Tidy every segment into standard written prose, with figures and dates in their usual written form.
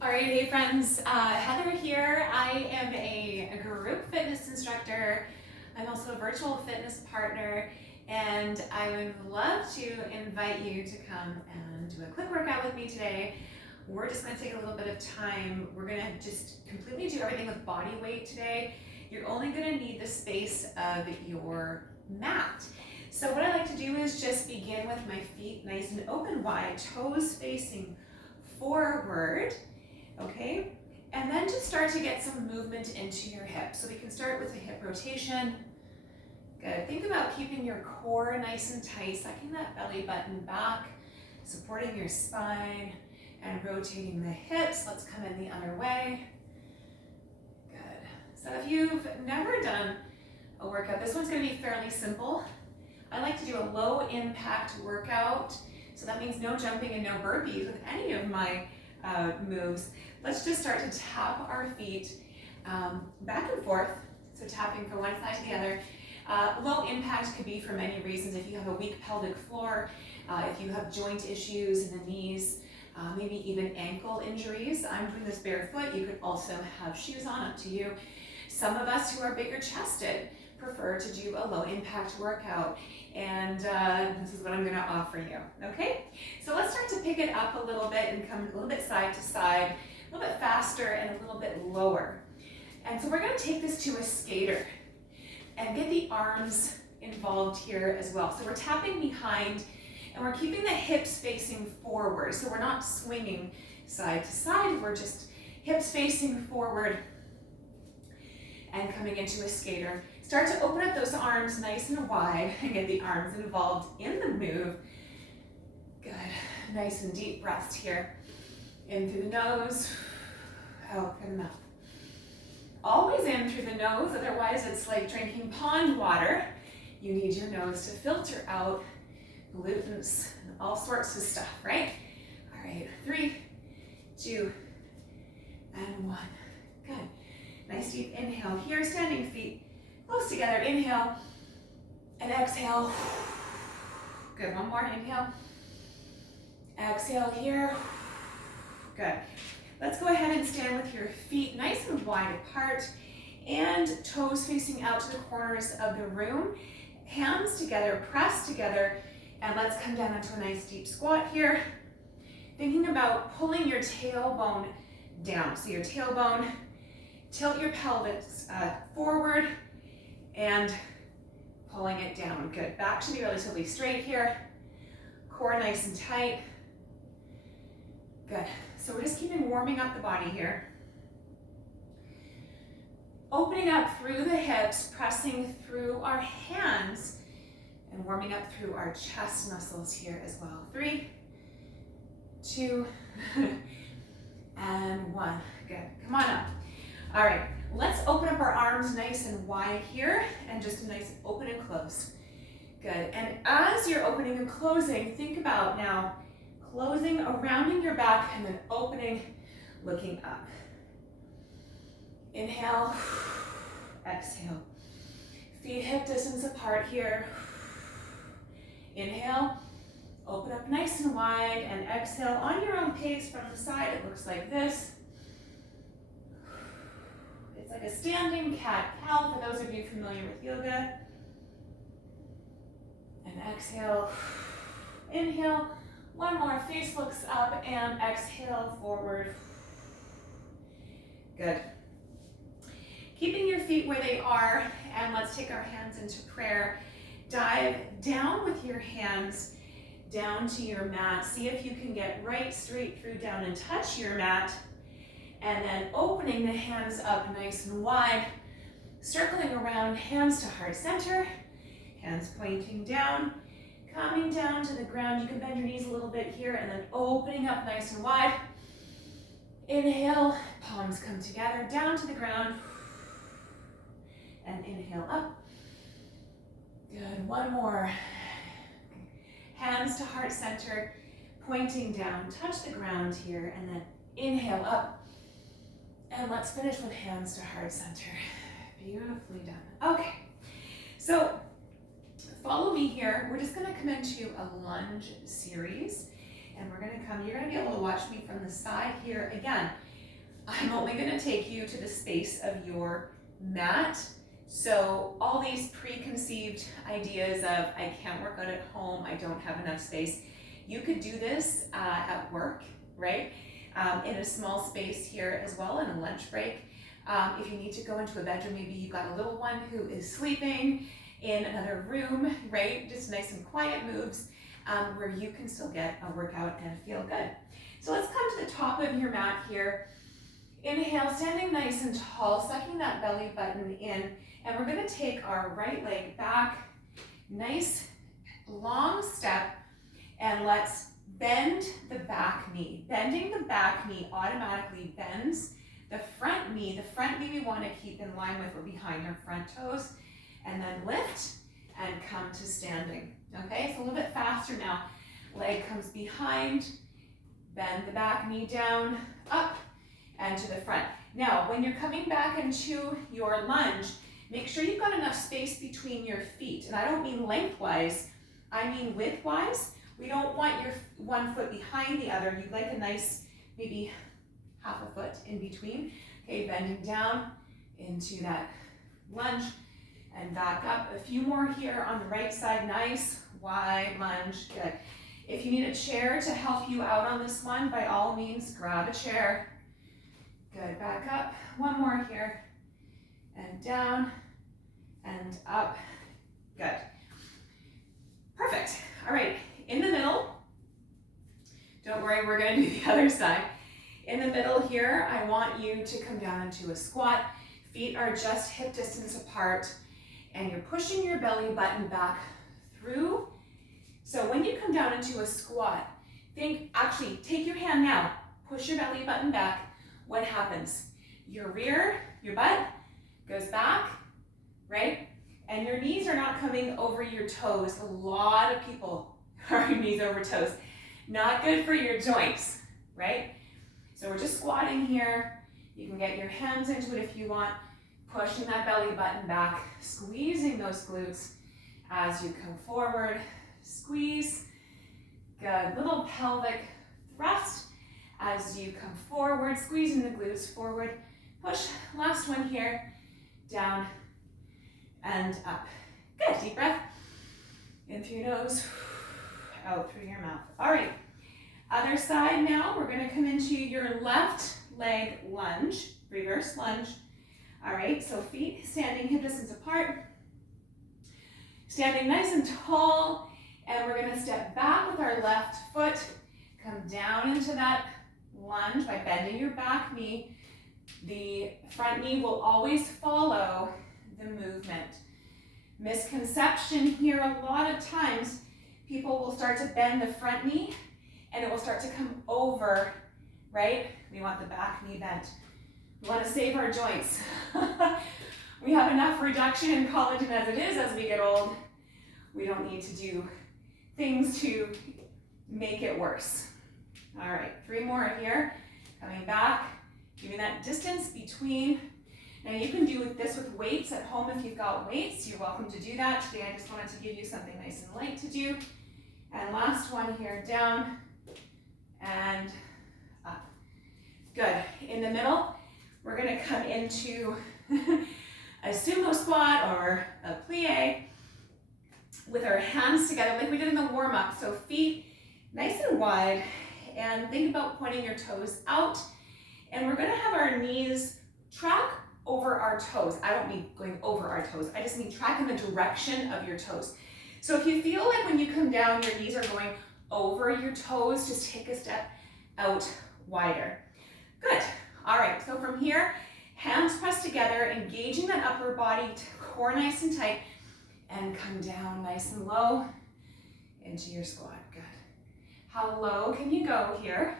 All right, hey friends, Heather here. I am a group fitness instructor. I'm also a virtual fitness partner, and I would love to invite you to come and do a quick workout with me today. We're just gonna take a little bit of time. We're gonna just completely do everything with body weight today. You're only gonna need the space of your mat. So what I like to do is just begin with my feet nice and open wide, toes facing forward. Okay, and then just start to get some movement into your hips. So we can start with a hip rotation. Good. Think about keeping your core nice and tight, sucking that belly button back, supporting your spine, and rotating the hips. Let's come in the other way. Good. So if you've never done a workout, this one's going to be fairly simple. I like to do a low impact workout. So that means no jumping and no burpees with any of my moves. Let's just start to tap our feet back and forth. So tapping from one side to the other. Low impact could be for many reasons. If you have a weak pelvic floor, if you have joint issues in the knees, maybe even ankle injuries. I'm doing this barefoot. You could also have shoes on, up to you. Some of us who are bigger chested prefer to do a low impact workout, and this is what I'm going to offer you. Okay, so let's start to pick it up a little bit and come a little bit side to side, a little bit faster and a little bit lower. And so we're going to take this to a skater and get the arms involved here as well. So we're tapping behind and we're keeping the hips facing forward, so we're not swinging side to side, we're just hips facing forward and coming into a skater. Start to open up those arms nice and wide and get the arms involved in the move. Good. Nice and deep breaths here. In through the nose, out through the mouth. Always in through the nose, otherwise it's like drinking pond water. You need your nose to filter out pollutants and all sorts of stuff, right? All right, 3, 2, and 1. Good. Nice deep inhale here, standing feet close together. Inhale and exhale. Good, one more, inhale. Exhale here. Good. Let's go ahead and stand with your feet nice and wide apart and toes facing out to the corners of the room. Hands together, press together, and let's come down into a nice deep squat here. Thinking about pulling your tailbone down. So your tailbone, tilt your pelvis forward and pulling it down. Good. Back should be relatively straight here. Core nice and tight. Good. So we're just keeping warming up the body here. Opening up through the hips, pressing through our hands, and warming up through our chest muscles here as well. 3, 2, and 1. Good. Come on up. All right. Let's open up our arms nice and wide here, and just a nice open and close. Good. And as you're opening and closing, think about now closing, rounding your back, and then opening, looking up. Inhale, exhale. Feet hip distance apart here. Inhale, open up nice and wide, and exhale on your own pace from the side. It looks like this. It's like a standing cat-cow for those of you familiar with yoga. And exhale, inhale. One more, face looks up, and exhale forward. Good. Keeping your feet where they are, and let's take our hands into prayer. Dive down with your hands down to your mat. See if you can get right straight through down and touch your mat. And then opening the hands up nice and wide, circling around, hands to heart center, hands pointing down, coming down to the ground. You can bend your knees a little bit here, and then opening up nice and wide. Inhale, palms come together, down to the ground, and inhale up. Good, one more. Hands to heart center, pointing down, touch the ground here, and then inhale up. And let's finish with hands to heart center. Beautifully done. Okay, so follow me here. We're just gonna come into a lunge series, and we're gonna come, you're gonna be able to watch me from the side here. Again, I'm only gonna take you to the space of your mat. So all these preconceived ideas of I can't work out at home, I don't have enough space, you could do this at work, right? In a small space here as well, in a lunch break. If you need to go into a bedroom, maybe you've got a little one who is sleeping in another room, right? Just nice and quiet moves where you can still get a workout and feel good. So let's come to the top of your mat here. Inhale, standing nice and tall, sucking that belly button in, and we're gonna take our right leg back, nice long step, and let's bend the back knee. Bending the back knee automatically bends the front knee. The front knee we wanna keep in line with or behind our front toes, and then lift and come to standing. Okay, it's a little bit faster now. Leg comes behind, bend the back knee down, up, and to the front. Now, when you're coming back into your lunge, make sure you've got enough space between your feet. And I don't mean lengthwise, I mean widthwise. We don't want your one foot behind the other. You'd like a nice, maybe half a foot in between. Okay, bending down into that lunge and back up. A few more here on the right side. Nice, wide lunge, good. If you need a chair to help you out on this one, by all means, grab a chair. Good, back up, one more here, and down, and up, good. Perfect, all right, in the middle, don't worry, we're gonna do the other side. In the middle here, I want you to come down into a squat. Feet are just hip distance apart, and you're pushing your belly button back through. So when you come down into a squat, actually take your hand now, push your belly button back. What happens? Your butt goes back, right? And your knees are not coming over your toes. A lot of people are knees over toes. Not good for your joints, right? So we're just squatting here. You can get your hands into it if you want. Pushing that belly button back, squeezing those glutes as you come forward. Squeeze. Good. Little pelvic thrust. As you come forward, squeezing the glutes forward, push, last one here, down and up. Good, deep breath, in through your nose, out through your mouth. All right, other side now, we're gonna come into your left leg lunge, reverse lunge. All right, so feet standing hip distance apart, standing nice and tall, and we're gonna step back with our left foot, come down into that lunge by bending your back knee. The front knee will always follow the movement. Misconception here, a lot of times people will start to bend the front knee and it will start to come over, right? We want the back knee bent. We want to save our joints. We have enough reduction in collagen as it is as we get old. We don't need to do things to make it worse. All right, 3 more here. Coming back, giving that distance between. Now you can do this with weights at home if you've got weights. You're welcome to do that. Today I just wanted to give you something nice and light to do. And last one here, down and up. Good. In the middle, we're gonna come into a sumo squat or a plie with our hands together like we did in the warm-up. So feet nice and wide, and think about pointing your toes out. And we're gonna have our knees track over our toes. I don't mean going over our toes, I just mean track in the direction of your toes. So if you feel like when you come down, your knees are going over your toes, just take a step out wider. Good, all right, so from here, hands pressed together, engaging that upper body, core nice and tight, and come down nice and low into your squat, good. How low can you go here?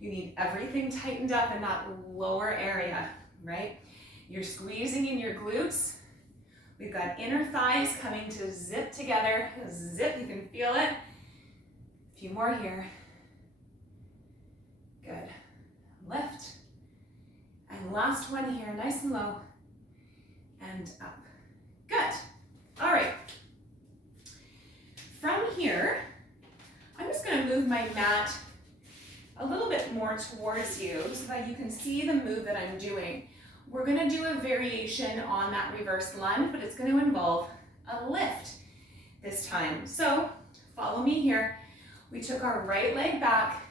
You need everything tightened up in that lower area, right? You're squeezing in your glutes. We've got inner thighs coming to zip together. Zip, you can feel it. A few more here. Good. Lift. And last one here, nice and low. And up. Good. All right. From here, I'm just gonna move my mat a little bit more towards you so that you can see the move that I'm doing. We're gonna do a variation on that reverse lunge, but it's gonna involve a lift this time. So follow me here. We took our right leg back,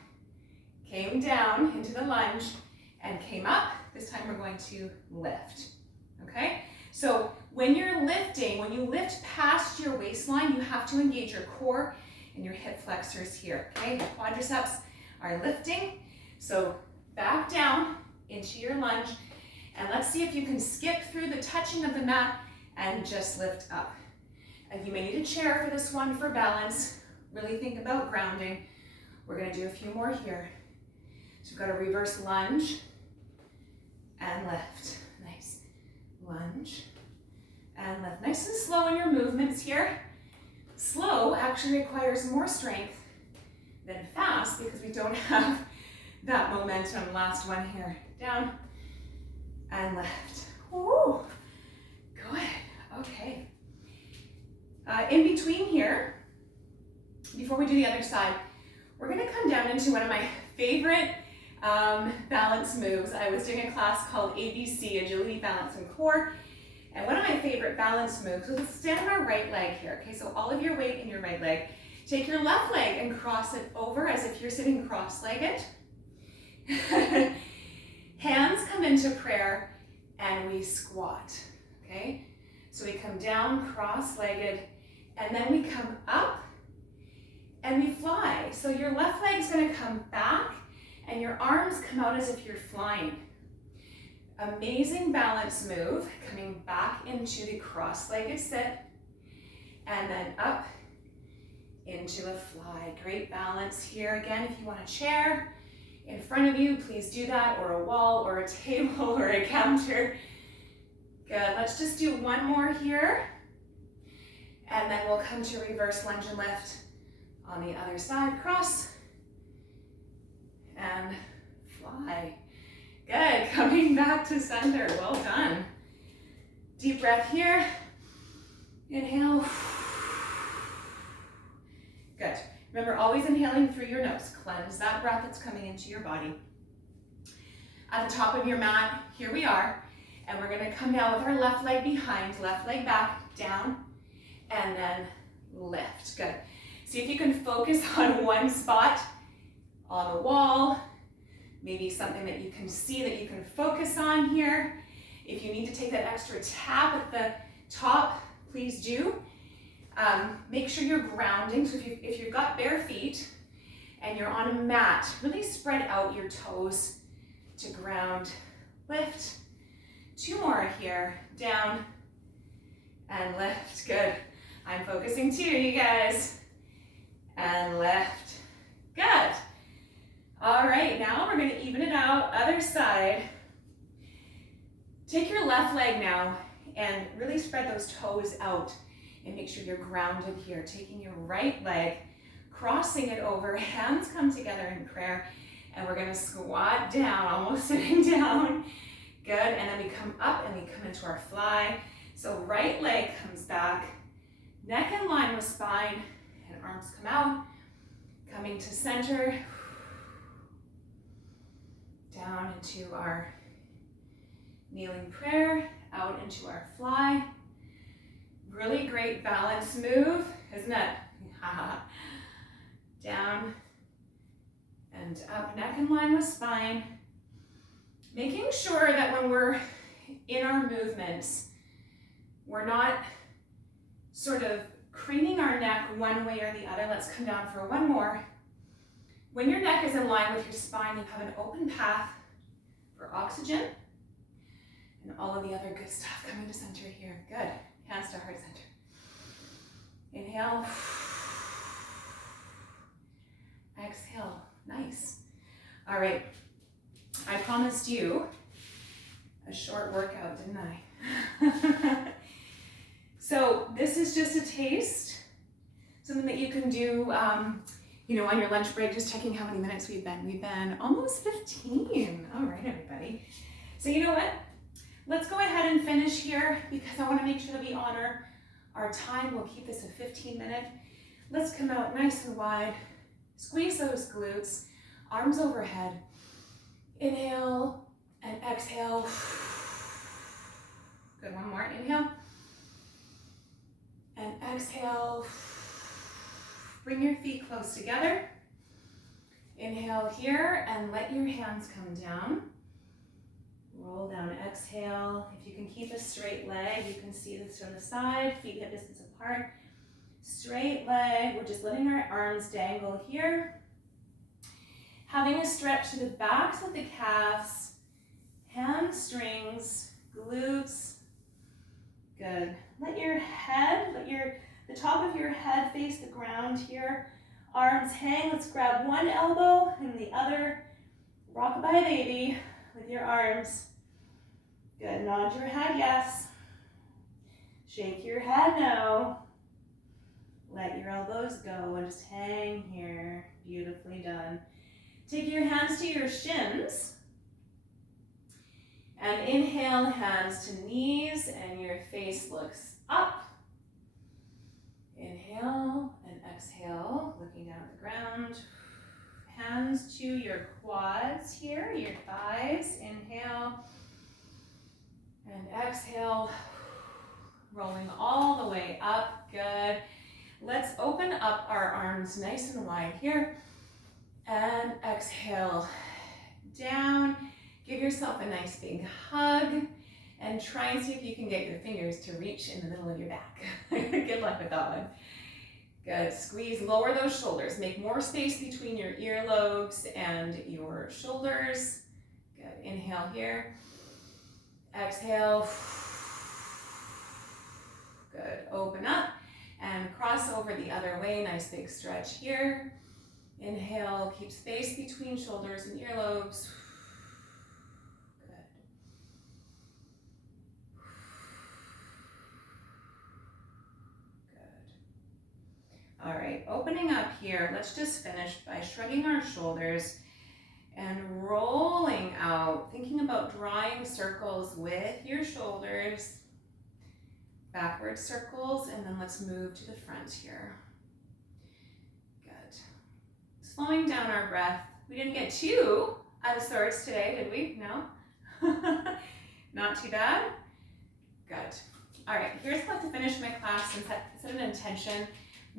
came down into the lunge, and came up. This time we're going to lift, okay? So when you're lifting, when you lift past your waistline, you have to engage your core and your hip flexors here, okay? The quadriceps are lifting. So back down into your lunge, and let's see if you can skip through the touching of the mat and just lift up. And you may need a chair for this one for balance. Really think about grounding. We're gonna do a few more here. So we've got a reverse lunge and lift. Nice. Lunge and lift. Nice and slow in your movements here. Slow actually requires more strength than fast because we don't have that momentum. Last one here. Down and lift. Woo. Good. Okay. In between here, before we do the other side, we're gonna come down into one of my favorite balance moves. I was doing a class called ABC, Agility, Balance, and Core. And one of my favorite balance moves is stand on our right leg here. Okay, so all of your weight in your right leg. Take your left leg and cross it over as if you're sitting cross-legged. Hands come into prayer and we squat, okay? So we come down cross-legged and then we come up and we fly. So your left leg's gonna come back and your arms come out as if you're flying. Amazing balance move, coming back into the cross-legged sit and then up into a fly. Great balance here. Again, if you want a chair in front of you, please do that, or a wall or a table or a counter. Good, let's just do one more here. And then we'll come to reverse lunge and lift on the other side. Cross and fly. Good, coming back to center, well done. Deep breath here. Inhale. Good. Remember, always inhaling through your nose. Cleanse that breath that's coming into your body. At the top of your mat, here we are. And we're gonna come down with our left leg behind, left leg back, down, and then lift. Good. See if you can focus on one spot on the wall, maybe something that you can see that you can focus on here. If you need to take that extra tap at the top, please do. Make sure you're grounding. So if you've got bare feet and you're on a mat, really spread out your toes to ground. Lift. Two more here. Down and lift. Good. I'm focusing too, you guys. And lift. Good. All right, now we're gonna even it out. Other side. Take your left leg now and really spread those toes out and make sure you're grounded here. Taking your right leg, crossing it over, hands come together in prayer, and we're gonna squat down, almost sitting down. Good, and then we come up and we come into our fly. So right leg comes back, neck in line with spine, and arms come out, coming to center, down into our kneeling prayer, out into our fly. Really great balance move, isn't it? Down and up, neck in line with spine. Making sure that when we're in our movements, we're not sort of craning our neck one way or the other. Let's come down for one more. When your neck is in line with your spine, you have an open path for oxygen and all of the other good stuff coming to center here. Good. Hands to heart center. Inhale. Exhale. Nice. All right. I promised you a short workout, didn't I? So this is just a taste, something that you can do, on your lunch break, just checking how many minutes we've been. We've been almost 15. All right, everybody. So you know what? Let's go ahead and finish here because I want to make sure that we honor our time. We'll keep this a 15-minute. Let's come out nice and wide. Squeeze those glutes. Arms overhead. Inhale and exhale. Good, one more. Inhale and exhale. Bring your feet close together. Inhale here and let your hands come down. Roll down, exhale. If you can keep a straight leg, you can see this from the side, feet hip distance apart. Straight leg, we're just letting our arms dangle here. Having a stretch to the backs of the calves, hamstrings, glutes. Good. Let your head, the top of your head face the ground here. Arms hang, let's grab one elbow and the other. Rock-a-bye baby with your arms. Good, nod your head, yes. Shake your head no. Let your elbows go and just hang here. Beautifully done. Take your hands to your shins. And inhale, hands to knees, and your face looks up. Inhale and exhale, looking down at the ground. Hands to your quads here, your thighs. Inhale and exhale, rolling all the way up. Good. Let's open up our arms nice and wide here. And exhale down. Give yourself a nice big hug and try and see if you can get your fingers to reach in the middle of your back. Good luck with that one. Good, squeeze, lower those shoulders. Make more space between your earlobes and your shoulders. Good, inhale here. Exhale. Good, open up and cross over the other way. Nice big stretch here. Inhale, keep space between shoulders and earlobes. All right, opening up here, let's just finish by shrugging our shoulders and rolling out, thinking about drawing circles with your shoulders, backward circles, and then let's move to the front here. Good. Slowing down our breath. We didn't get too out of sorts today, did we? No? Not too bad? Good. All right, here's how to finish my class and set an intention.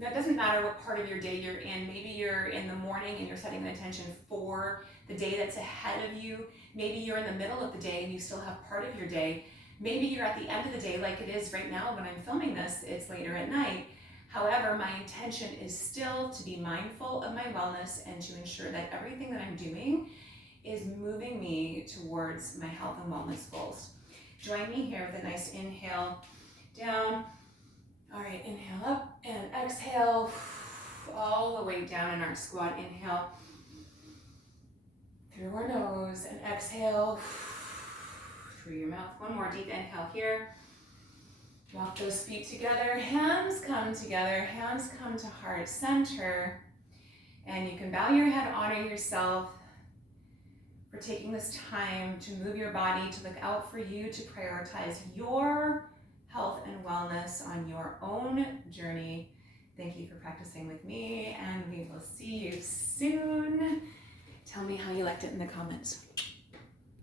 That doesn't matter what part of your day you're in. Maybe you're in the morning and you're setting an intention for the day that's ahead of you. Maybe you're in the middle of the day and you still have part of your day. Maybe you're at the end of the day like it is right now when I'm filming this. It's later at night. However, my intention is still to be mindful of my wellness and to ensure that everything that I'm doing is moving me towards my health and wellness goals. Join me here with a nice inhale down. All right, inhale up and exhale all the way down in our squat. Inhale through our nose and exhale through your mouth. One more deep inhale here. Walk those feet together, hands come together, hands come to heart center. And you can bow your head, honor yourself for taking this time to move your body, to look out for you, to prioritize your health and wellness on your own journey. Thank you for practicing with me, and we will see you soon. Tell me how you liked it in the comments.